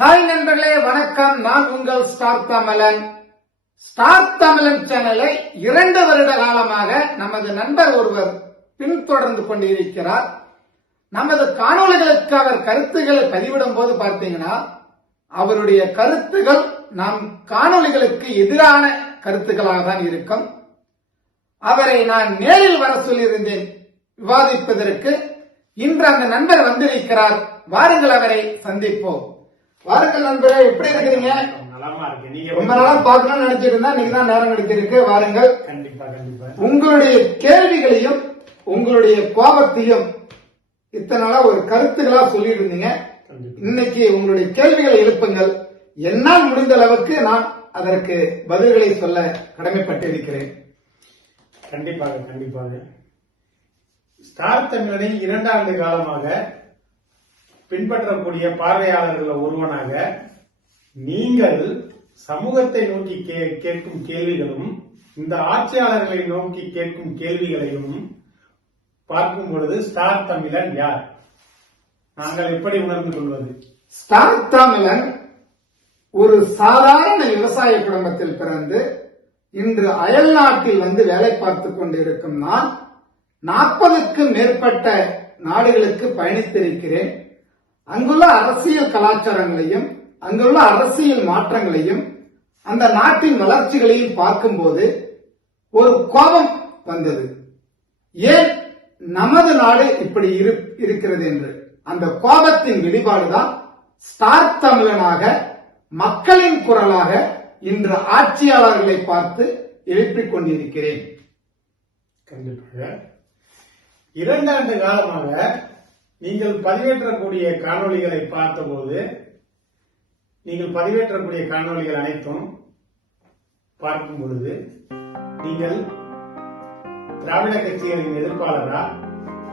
Hi நண்பர்களே, வணக்கம். நான் உங்கள் ஸ்டார் தமிழன். ஸ்டார் தமிழன் சேனலை 2 வருட காலமாக நமது நண்பர் ஒருவர் பின்தொடர்ந்து கொண்டிருக்கிறார். நமது காணொளிகளுக்கு அவர் கருத்துக்களை பதிவிடும் போது பார்த்தீங்கன்னா அவருடைய கருத்துகள் நம் காணொளிகளுக்கு எதிரான கருத்துக்களாக தான் இருக்கும். அவரை நான் நேரில் வர சொல்லியிருந்தேன் விவாதிப்பதற்கு. இன்று அந்த நண்பர் வந்திருக்கிறார். வாருங்கள், அவரை சந்திப்போம். வாருங்கள் நண்பரே, எப்படி இருக்கிறீங்க? ரொம்ப நாளா பார்க்கணும்னு நினைச்சிட்டு இருந்தா இன்னைக்கு தான் நேரம் கிடைச்சிருக்கு. வாருங்கள். கண்டிப்பா கண்டிப்பா. உங்களுடைய கேள்விகளையும் உங்களுடைய கோபத்தையும் இத்தனை நாளா ஒரு கருத்துக்களா சொல்லிட்டு இருந்தீங்க. இன்னைக்கு உங்களுடைய கேள்விகளை எழுப்புங்கள். என்னால் முடிந்த அளவுக்கு நான் அதற்கு பதில்களை சொல்ல கடமைப்பட்டிருக்கிறேன். கண்டிப்பாக கண்டிப்பாக. ஸ்டார் தமிழனை 2 ஆண்டு காலமாக பின்பற்றக்கூடிய பார்வையாளர்கள் ஒருவனாக நீங்கள் சமூகத்தை நோக்கி கேட்கும் கேள்விகளும் இந்த ஆட்சியாளர்களை நோக்கி கேட்கும் கேள்விகளையும் பார்க்கும் பொழுது ஸ்டார் தமிழன் யார்? நாங்கள் எப்படி உணர்ந்து கொள்வது? ஸ்டார் தமிழன் ஒரு சாதாரண விவசாய குடும்பத்தில் பிறந்து இன்று அயல் நாட்டில் வந்து வேலை பார்த்துக் கொண்டிருக்கும் நான் 40க்கும் மேற்பட்ட நாடுகளுக்கு பயணித்திருக்கிறேன். அங்குள்ள அரசியல் கலாச்சாரங்களையும் அங்குள்ள அரசியல் மாற்றங்களையும் அந்த நாட்டின் வளர்ச்சிகளையும் பார்க்கும்போது ஒரு கோபம் வந்தது. ஏன் நமது நாடு இப்படி இருக்கிறது என்று. அந்த கோபத்தின் வெளிப்பாடுதான் ஸ்டார் தமிழனாக மக்களின் குரலாக இன்று ஆட்சியாளர்களை பார்த்து எழுப்பிக் கொண்டிருக்கிறேன். கண்டிப்பாக 2 ஆண்டு காலமாக நீங்கள் பதிவேற்றக்கூடிய காணொளிகளை பார்த்தபோது நீங்கள் பதிவேற்றக்கூடிய காணொளிகள் அனைத்தும் பார்க்கும் பொழுது நீங்கள் திராவிட கட்சிகளின் எதிர்ப்பாளரா,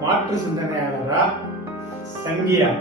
மாற்று சிந்தனையாளரா, சங்கியா